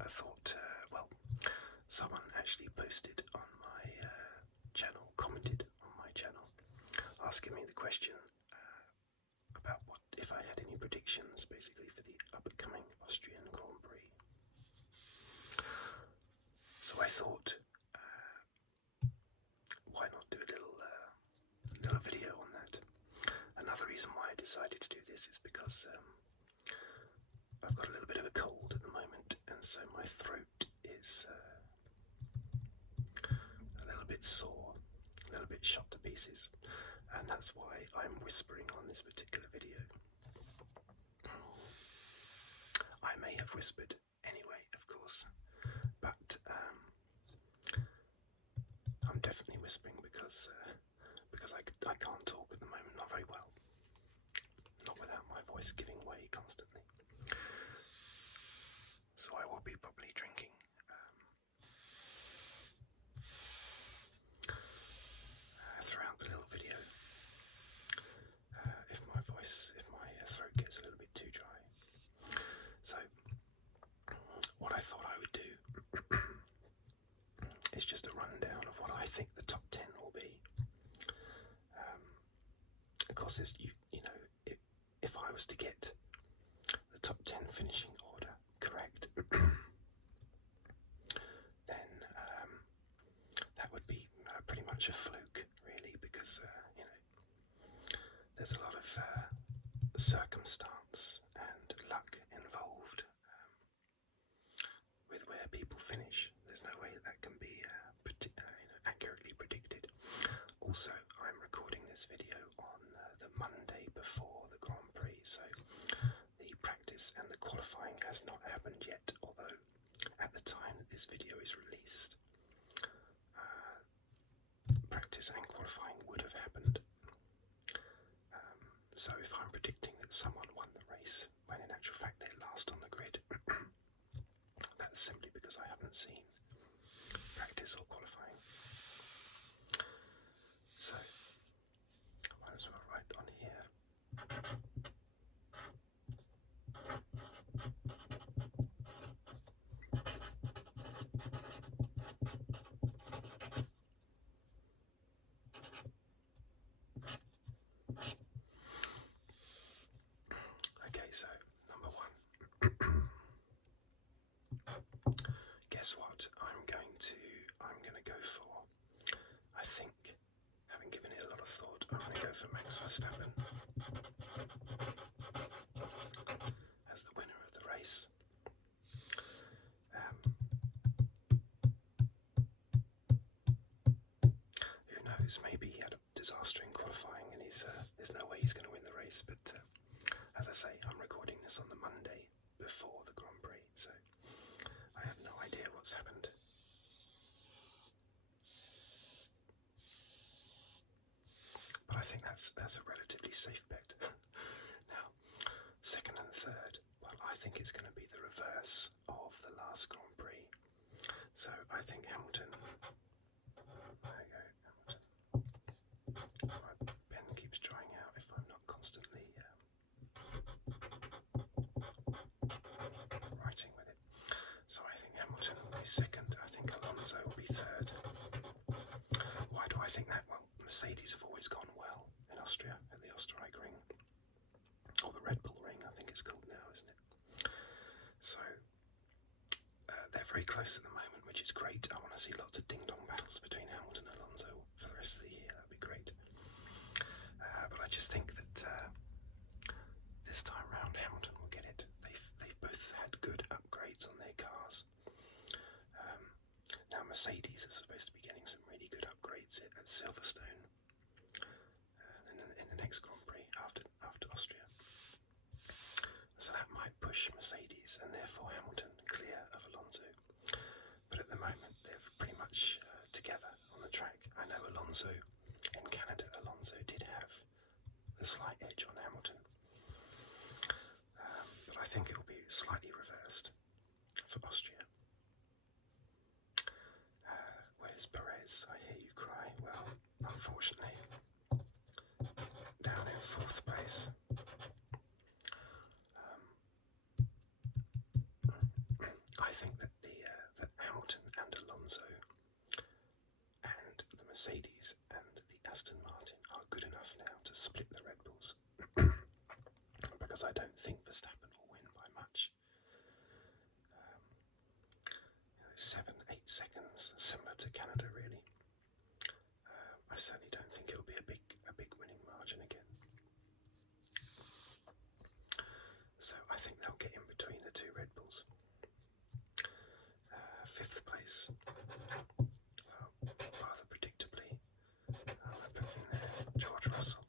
I thought, someone actually posted on my channel, commented on my channel, asking me the question about what if I had any predictions, basically, for the upcoming Austrian Grand Prix. So I thought, why not do a little video on that? Another reason why I decided to do this is because I've got a little bit of a cold at the moment, and so my throat is a little bit sore, a little bit shot to pieces, and that's why I'm whispering on this particular video. I may have whispered anyway, of course, but I'm definitely whispering because I can't talk at the moment, not very well, not without my voice giving way constantly. So I will be probably drinking throughout the little video if my throat gets a little bit too dry. So what I thought I would do is just a rundown of what I think the top 10 will be. Of course, if I was to get the top 10 finishing order correct, then that would be pretty much a fluke, really, because there's a lot of circumstance and luck involved with where people finish. There's no way that can be accurately predicted. Also, I'm recording this video on the Monday before the Grand Prix, so the practice and the qualifying has not happened yet, although at the time that this video is released, practice and qualifying would have happened. So if I'm predicting that someone won the race when in actual fact they're last on the grid, that's simply because I haven't seen practice or qualifying. So I might as well write on here. Okay, so number 1. Guess what? I'm going to go for, I think, having given it a lot of thought, I'm going to go for Max Verstappen as the winner of the race. Who knows, maybe he had a disaster in qualifying and there's no way he's going to win the race, but as I say, I'm recording this on the Monday before the Grand Prix, so I have no idea what's happened. But I think that's a relatively safe bet. Now, second and third, well, I think it's going to be the reverse of the last Grand Prix. So I think Hamilton. There you go, Hamilton. My pen keeps drying out if I'm not constantly writing with it. So I think Hamilton will be second. I think Alonso will be third. Why do I think that? Well, Mercedes have always gone well in Austria at the Osterreichring, or the Redbull Ring, I think it's called now, isn't it? So they're very close at the moment, which is great. I want to see lots of ding-dong battles between Hamilton and Alonso for the rest of the year. That'd be great. But I just think that this time round Hamilton will get it. They've both had good upgrades on their cars. Now Mercedes is supposed to be getting some really good upgrades at Silverstone in the next Grand Prix after Austria. So that might push Mercedes and therefore Hamilton clear of Alonso. But at the moment they're pretty much together on the track. I know Alonso in Canada, did have the slight edge on Hamilton. But I think it will be slightly reversed for Austria. Where's Perez? I hear you cry. Well, unfortunately, down in 4th place. I I think that that Hamilton and Alonso and the Mercedes and the Aston Martin are good enough now to split the Red Bulls, because I don't think Verstappen will win by much. 7-8 seconds, similar to Canada, really. I certainly don't think it'll be a big winning margin again. So I think they'll get in between the two Red Bulls. 5th place, well, rather predictably, I'm putting in there George Russell.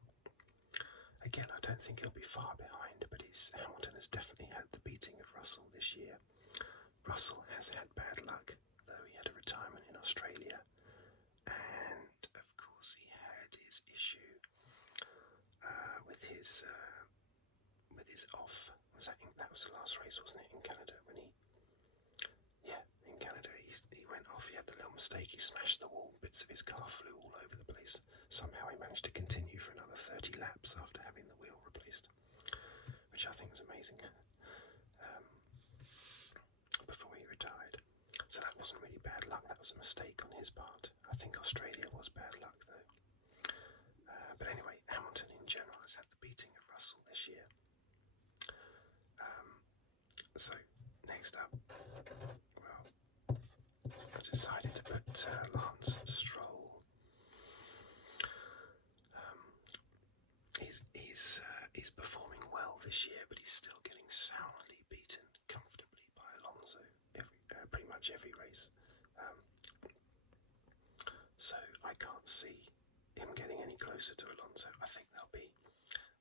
Again, I don't think he'll be far behind, but Hamilton has definitely had the beating of Russell this year. Russell has had bad luck, though he had a retirement in Australia, and of course he had his issue with his off. That was the last race, wasn't it, in Canada? In Canada he went off. He had the little mistake. He smashed the wall. Bits of his car flew all over the place. Somehow he managed to continue for another 30 laps after having the wheel replaced, which I think was amazing. Before he retired. So that wasn't really bad luck. That was a mistake on his part. I think Australia was bad luck, though. But anyway, Hamilton in general has had the beating of Russell this year. So, next up, well, I decided to put Lance Stroll. He's performing well this year, but he's still getting soundly beaten comfortably by Alonso pretty much every race. So I can't see him getting any closer to Alonso. I think there'll be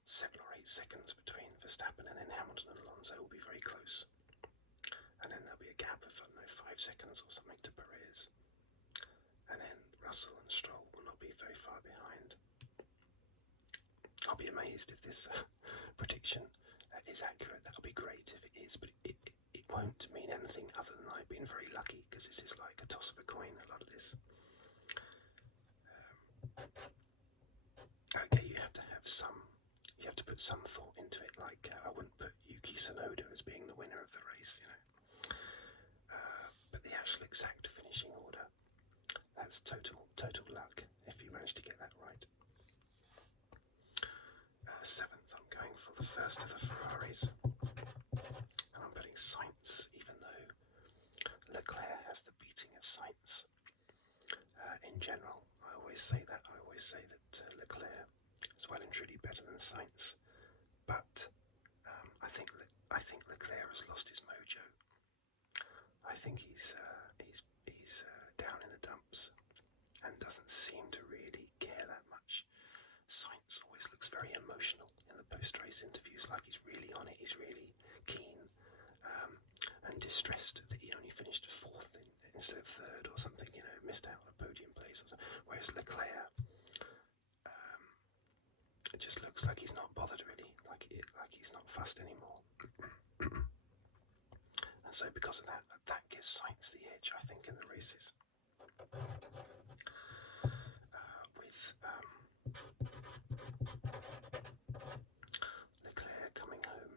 7 or 8 seconds between Verstappen, and then Hamilton and Alonso will be very close. And then there'll be a gap of, 5 seconds or something to Perez. And then Russell and Stroll will not be very far behind. I'll be amazed if this prediction is accurate. That'll be great if it is, but it won't mean anything other than I've been very lucky, because this is like a toss of a coin, a lot of this. Okay, you have to put some thought into it, like I wouldn't put Yuki Tsunoda as being the winner of the race, but the actual exact finishing order, that's total luck if you manage to get that right. 7th, I'm going for the first of the Ferraris, and I'm putting Sainz, even though Leclerc has the beating of Sainz. In general, I always say that Leclerc is well and truly better than Sainz, but I think Leclerc has lost his mojo. I think he's down in the dumps and doesn't seem to really care that much. Sainz always looks very emotional in the post-race interviews, like he's really on it, he's really keen, and distressed that he only finished 4th instead of 3rd or something, missed out on a podium place. Whereas Leclerc, it just looks like he's not bothered really, like he's not fussed anymore. And so because of that gives Sainz the edge, I think, in the races. With Leclerc coming home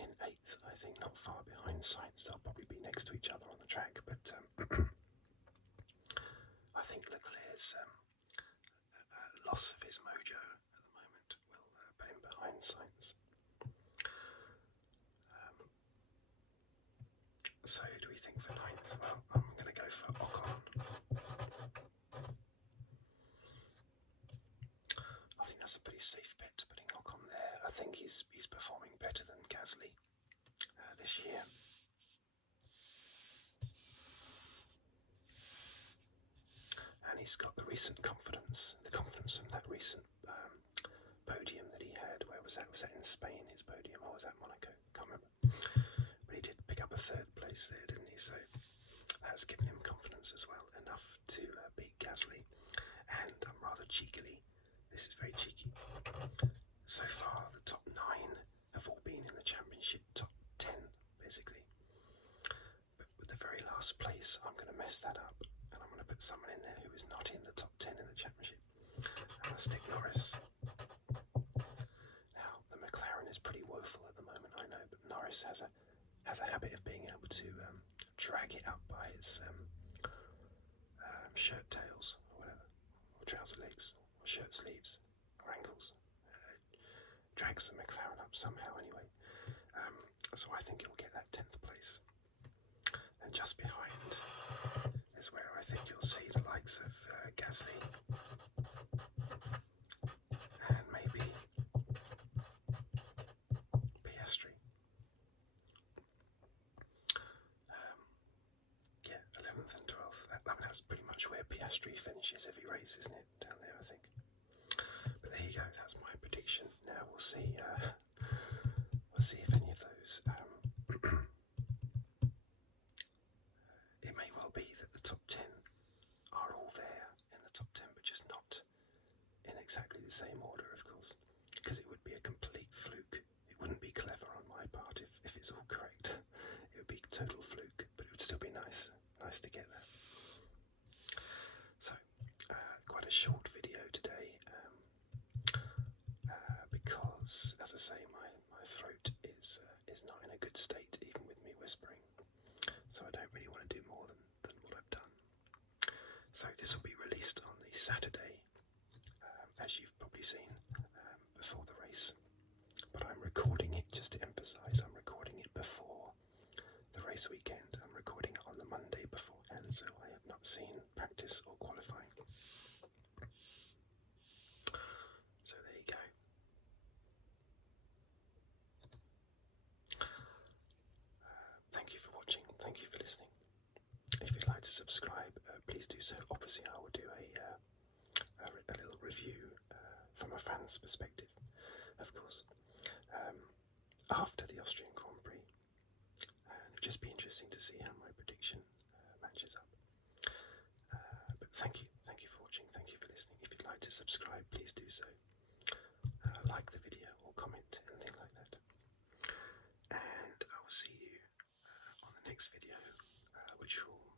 in 8th, I think, not far behind Sainz. They'll probably be next to each other on the track, but I think Leclerc's loss of his mojo at the moment will put him behind Sainz. So who do we think for 9th? Well, I'm going to go for Ocon. I think that's a pretty safe bet, putting Ocon there. I think he's performing better than Gasly this year. And he's got the confidence from that recent podium that he had. Where was that? Was that in Spain, his podium, or was that Monaco? Can't remember. But he did pick up a 3rd place there, didn't he? So that's given him confidence as well, enough to beat Gasly. And rather cheekily, this is very cheeky, so far the top 9 have all been in the championship top 10, basically. But with the very last place, I'm going to mess that up, and I'm going to put someone in there who is not in the top 10 in the championship. And I'll stick Norris. Now, the McLaren is pretty woeful at the moment, I know, but Norris has a habit of being able to drag it up by its shirt tails or whatever, or trouser legs, or shirt sleeves, or ankles. Drags the McLaren up somehow anyway. So I think it will get that 10th place. And just behind is where I think you'll see the likes of Gasly and maybe Piastri. 11th and 12th. That's pretty much where Piastri finishes every race, isn't it? Down there, I think. But there you go. That's my prediction. Now we'll see. We'll see if any of those. It may well be that the top 10 are all there in the top 10, but just not in exactly the same order, of course, because it would be a complete fluke. It wouldn't be clever on my part if it's all correct. It would be total fluke, but it would still be nice to get there. So, quite a short video today, because, as I say, my throat is not in a good state, even with me whispering. So I don't really want to do more than what I've done. So this will be released on the Saturday, as you've probably seen, before the race. But I'm recording it, just to emphasise, I'm recording it before the race weekend. I'm recording it on the Monday beforehand, so I have not seen practice or qualifying. So there you go. Thank you for watching, thank you for listening. If you'd like to subscribe, please do so. Obviously I will do a little review from a fan's perspective, of course, after the Austrian Grand Prix. And it'll just be interesting to see how my prediction matches up. But thank you for watching, thank you for listening. If you'd like to subscribe, please do so. Like the video or comment, anything like that. And I will see you on the next video, which will